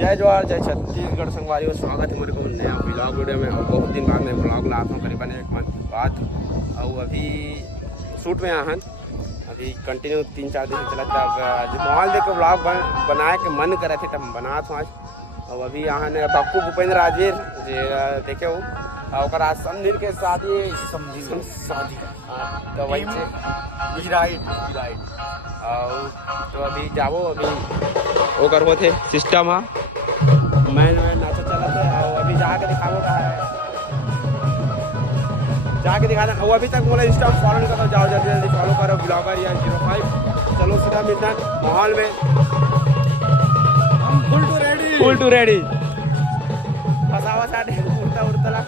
जय जवाहर जय छत्तीसगढ़ संगवारियों, स्वागत है मेरे को नया ब्लॉग वीडियो में। और बहुत दिन बाद मैं ब्लॉग लाता हूँ, करीबन 1 मंथ बाद। और अभी शूट में आहन, अभी कंटिन्यू 3-4 दिन से चलता। अब मोबाइल देख के ब्लॉग बनाए के मन करे थे तब बना था आज। और अभी आहन पप्पू भूपेंद्र राजेर देखे हो, और आज समधीर के शादी शादी तो वही से राइट। और तो अभी जाओ, अभी ओकर होते सिस्टम हाँ मैं नाचा चला था। और अभी जाके दिखाओ का है, जाके दिखाना। और अभी तक बोला इंस्टा फॉलो नहीं करो, जाओ जल्दी जल्दी फॉलो करो ब्लॉगर या 05। चलो सीधा मिलता है माहौल में, फुल टू रेडी फसावा साढ़े उड़ता उड़ता ला।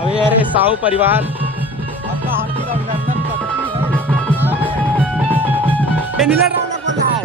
अभी अरे साहू परिवार आपका हार्दिक अभिनंदन नीला राउंड बोल रहा है।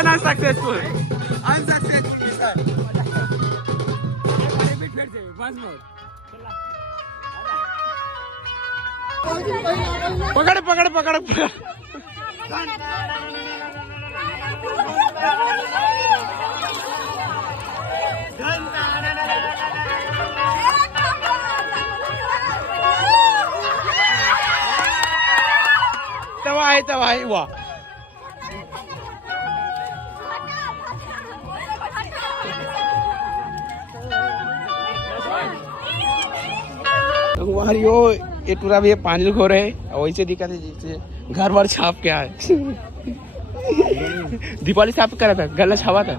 Mission unsuccessful. Unsuccessful mission. पकड़ पकड़ पकड़ पकड़. तवा आहे वा. हमारी वो ये पूरा भी पानी खो रहे और वैसे दिखा थे जैसे घर बार छाप क्या है. दीपावली छाप करा था, गला छापा था.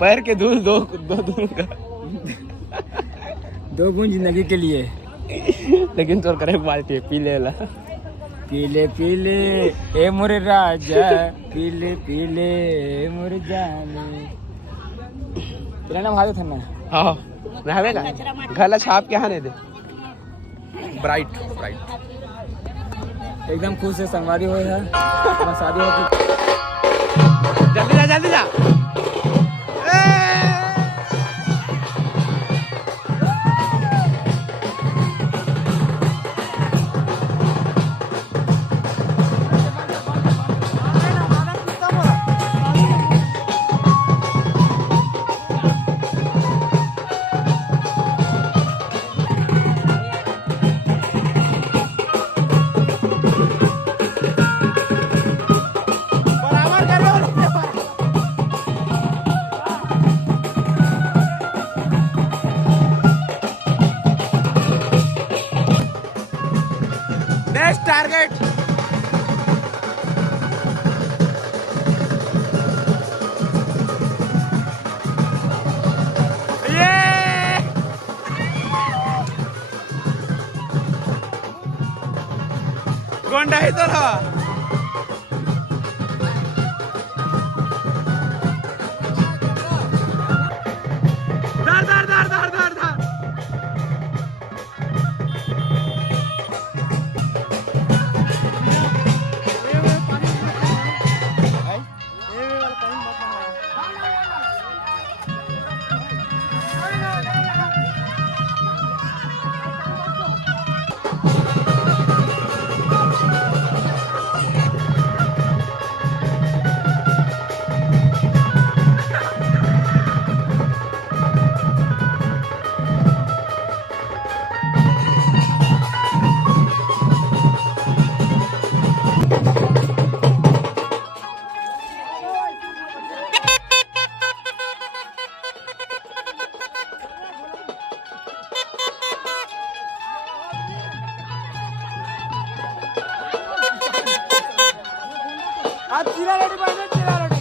पैर के दूर दो का 2 बूंद जिंदगी के लिए. लेकिन तोर करे बाल्टी पीले ला. पीले पीले ए मोरे राजा, पीले पीले ए मोरे जाने. तेरा नाम हाथ था ना. हाँ नहावे का गला छाप क्या है दे. ब्राइट ब्राइट एकदम खुश है. संगवारी हो है शादी हो. जल्दी जा जल्दी जा. Next target. ये गोंडा है तो ना. धर धर धर धर धर धर. आप चिरा रेडी बने. चिरा रेडी.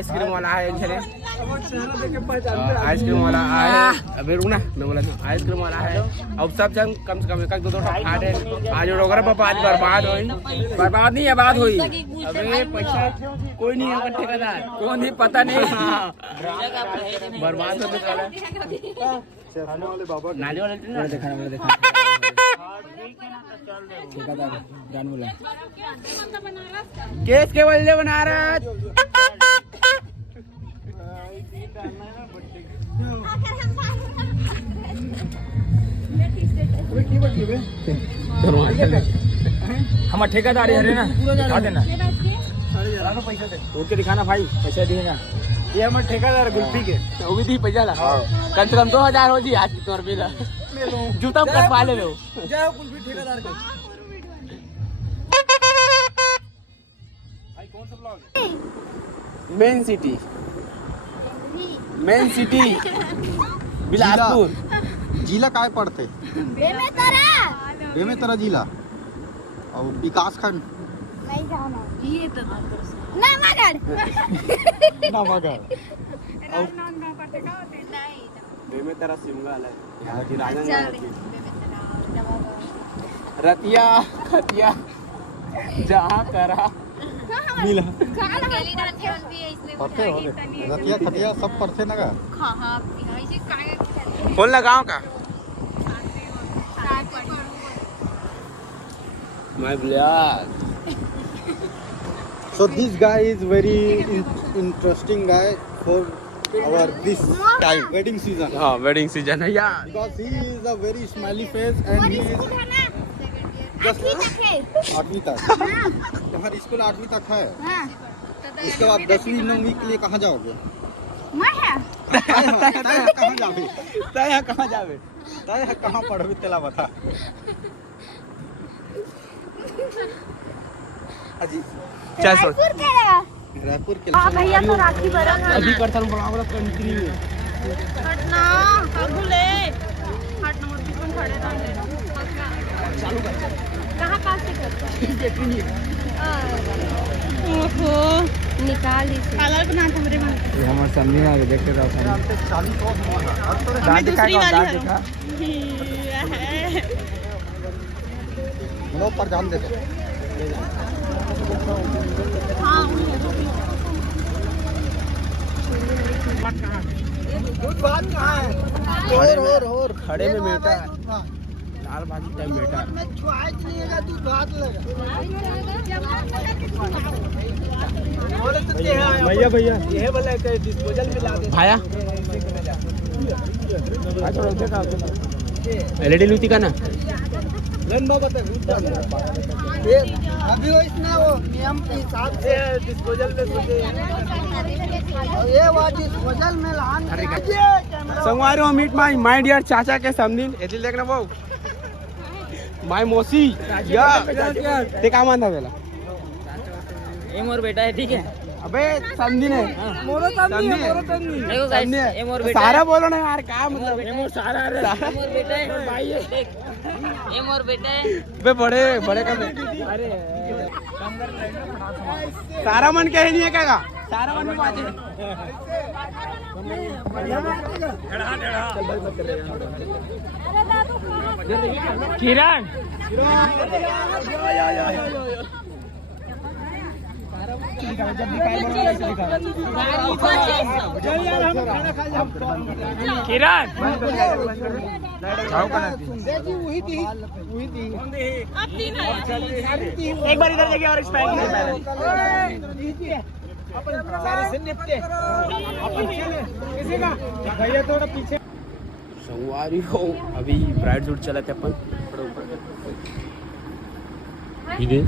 आइसक्रीम वाला है झले आइसक्रीम वाला है अबे रुक ना मैं बोला था आइसक्रीम वाला है अब सब जन कम से कम एक दो खाट है आज वगैरह पापा आज बर्बाद बर्बाद नहीं आबाद हुई अबे पैसा कोई नहीं है ठेकेदार कौन नहीं पता नहीं बर्बाद होने वाला नाली वाले देखा ठेकेदार जान बोला केस केवल बनारस हम ठेकेदार है ना दिखा देना ओके दिखाना भाई पैसा देगा ये हमारे ठेकेदार गुल्फी के वो भी दी पैसा ला कम से कम 2000 हो जी आज कितना रुपये ला जूता पर पा ले लो जाओ गुल्फी ठेकेदार के भाई कौन सा ब्लॉग मेन सिटी बिलासपुर जिला काय पड़ते बेमेतरा जिला और विकास खंड बेमेतरा शिमला यहाँ की राजन रतिया खतिया जहाँ करा मिला पड़ते हो रतिया खतिया सब पड़ते ना का कौन लगाओ का My blood. So this guy is very interesting guy for our this time wedding season हाँ वेडिंग सीजन है यार because he is a very smiley face and he is just 8वीं तक तुम्हारी स्कूल 8वीं तक है इसके बाद 10वीं 9वीं के लिए कहाँ जाओगे कहाँ जाओगे तय कहाँ पढ़ोगे तेला बता चल सो रायपुर के भैया तो राखी बरन है अभी करता हूँ बड़ा कंट्री में हटना काबुले हट नंबर की कौन खड़े रहने चालू कर कहां पास से करता ओहो निकाल इसे कलर बना हमरे मन ये हमारे सामने आ देखते रहो दांत दिखा लो पर जान दे दो हां बात कहाँ है और खड़े में बेटा दाल भाजी टाइम बेटा भैया भैया ये वाला डिस्पोजल में ला दे भाया एलईडी लूटी का ना अभी वो इसने वो नियम के हिसाब से डिस्पोजल में ये वो डिस्पोजल में लान संगवारी हो मीट माय डियर चाचा के समदिन एदी देखना वो माय मोसी या ते का मान था बेला ये मोर बेटा है ठीक है अबे समदिन है मोरो तन्नी देखो गाइस ये मोर बेटा सारा बोलो ना यार का मतलब ये मोर सारा है मोर बेटा है भाई है देख ये मोर बेटा है बे बड़े बड़े का अरे सारा मन के नहीं है क्या सारा मन में बाजे किरण किरण एक बार इधर देखिए और एक्सपेंड भैया थोड़ा पीछे संगवारी हो अभी ब्राइड सूट चला थे अपन इधर